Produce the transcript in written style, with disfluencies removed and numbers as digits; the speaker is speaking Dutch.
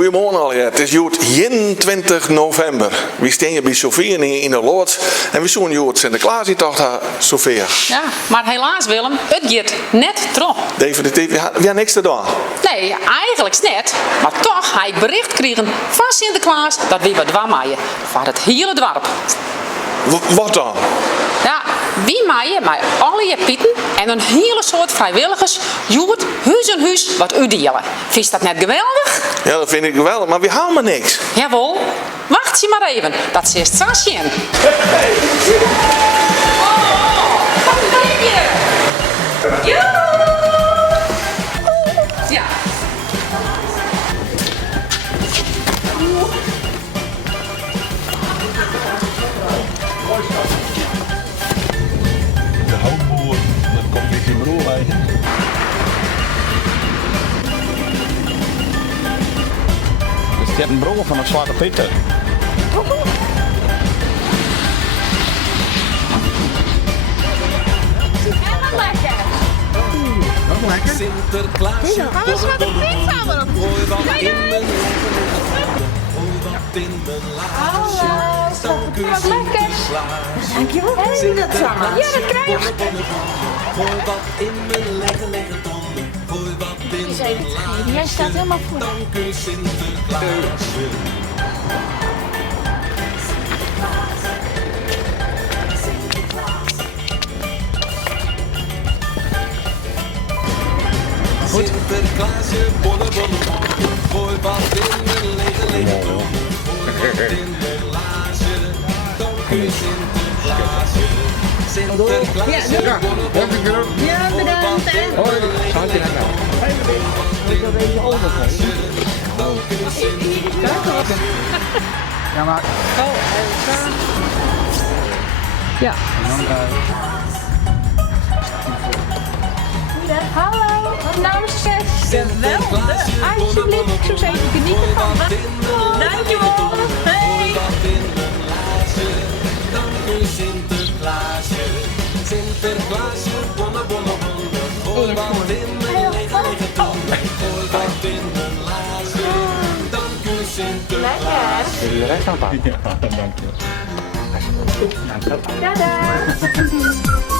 Goedemorgen al, ja. Het is Joet 21 november. We staan bij Sofia in de loods en we zoeken Joet Sinterklaastocht aan Sofia. Ja, maar helaas Willem, het gaat net terug. Definitief, we hebben niks te doen. Nee, eigenlijk net. Maar toch heb ik bericht gekregen van Sinterklaas dat we wat maaien voor het hele dorp. Wat dan? Ja, wie maaien met alle je pieten en een hele soort vrijwilligers Joet huis en huis wat uitdelen. Vind je dat net geweldig? Ja, dat vind ik geweldig, maar we halen maar niks. Jawel, wacht je maar even. Dat zit straks in. Ja. De houtboer, dat komt niet in broer bij. Dus je hebt een broer van een Zwarte Pieter. Sinterklaasje, Alles wat een pizza wordt. gooi wat in mijn gooi wat in mijn laasje. Dan kun je Sinterklaasje. Dankjewel. Hey, dat samen. Ja, dat krijg je. Gooi wat in mijn leggen tonnen. Gooi wat in Eens mijn even te geven. Jij laasje. staat helemaal voor. Dan kun je Sinterklaasje. Sinterklaasje, bolle, gooi wat in mijn lege tonnen. Gooi wat in mijn laasje. Dan kun je Sinterklaasje. Sinterklaasje, bolle, Ja, bedankt. Ja, maar... Ja. Hallo, namens succes. Geweldig. Alsjeblieft, ik zou eens even genieten van. Dankjewel. Hey. Sinterklaasje, Sinterklaasje, bonne, bonne, bonne. Gooi wat in mijn lege tonnen. Gooi wat in mijn laasje. Dank u Sinterklaasje. Wil je recht aan pakken? Ja, dank je. Tada.